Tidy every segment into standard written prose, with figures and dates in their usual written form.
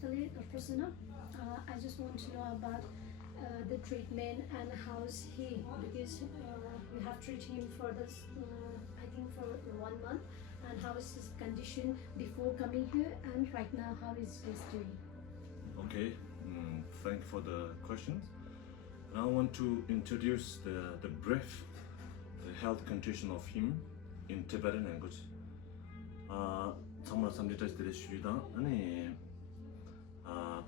basically, Dr. Sinha, I just want to know about the treatment and how's he, because we have treated him for this, I think for 1 month, and how is his condition before coming here, and right now how is he doing? Okay, thank you for the questions. I want to introduce the brief the health condition of him in Tibetan language. 정말 삼리터스 들으시다 아니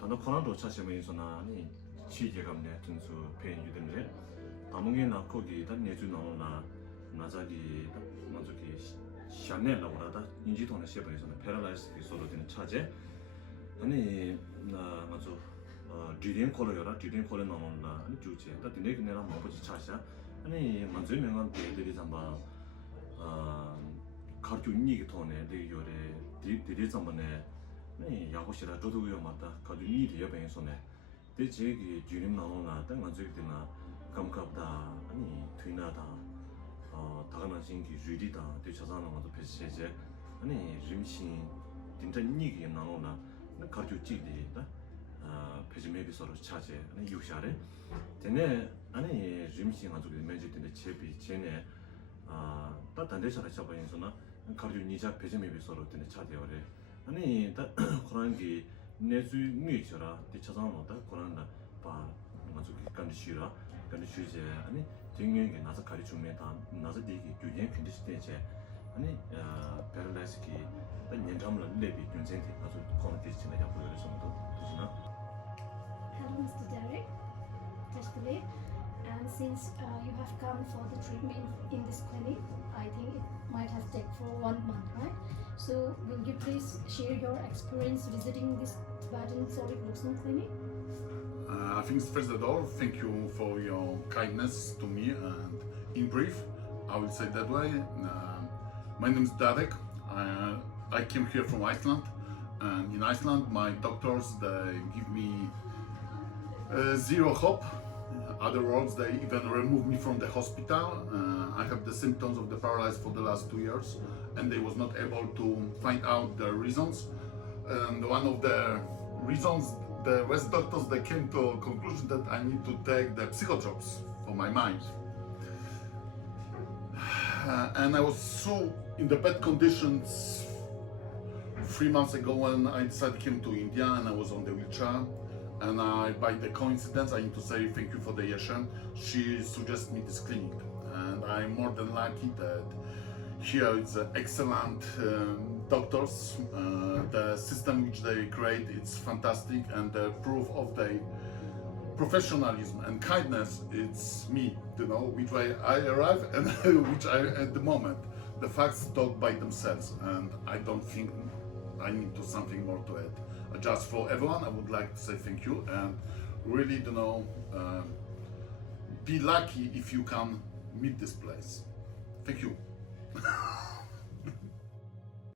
단어 코난도 차시면서나 아니 시제감네 등수 배인 유된데 아무게 나코기 단 내주 나오나 나자기 먼저기 샤넬라고 하다 인지도는 시에버리서는 paralytic 소로 되는 차제 아니 나 먼저 디딘 콜러여라 디딘 콜러 나온다 아니 주제 다 디네 그네라 뭐지 차샤 아니 먼저 명한 때들이 잠바 가르쳐 인이게 돈에 되요래 디디 잠번에 아니 야고시라 저도요 맞다 가르쳐 인이 옆에 손에 대제기 주님 나오나 땅 먼저 되나 감갑다 아니 되나다 다가난 신기 주리다 되쳐서는 것도 배세제 아니 림신 진짜 인이게 나오나 가르쳐 찍리다 배지메비 서로 차제 아니 유샤래 되네 아니 림신 아주 매지된데 제비 제네 따단데서 잡아인소나 가르쳐 니자 배지메비 서로 되네 차대어래 아니 다 그런게 내주 미쳐라 뒤쳐서는 어다 그런다 봐 아주 간디시라 간디시제 아니 등용이 나서 가르쳐면다 나서 되게 유행 컨디션이제 아니 paralytic 년감을 레비 괜찮대 아주 콘텐츠나 yapıyor somdo 그지나 Hello, Mr. Derek. Testily, and since you have come for the treatment in this clinic, I think it might have taken for 1 month, right? So, will you please share your experience visiting this Tibetan Sorig Luksung clinic? I think first of all, thank you for your kindness to me, and in brief, I will say that way. My name is Derek. I came here from Iceland, and in Iceland, my doctors they give me zero hope. In other words, they even remove me from the hospital. I have the symptoms of the paralysis for the last 2 years, and they was not able to find out the reasons. And one of the reasons, the West doctors they came to a conclusion that I need to take the psychotropes for my mind. And I was so in the bad conditions 3 months ago when I decided to come to India, and I was on the wheelchair. And by the coincidence, I need to say thank you for the Yeshen. She suggested me this clinic, and I'm more than lucky that here it's excellent doctors. The system which they create, it's fantastic, and the proof of the professionalism and kindness, it's me, you know, which way I arrive and which I at the moment. The facts talk by themselves, and I don't think I need to something more to add. Just for everyone, I would like to say thank you, and really, you know, be lucky if you can meet this place. Thank you.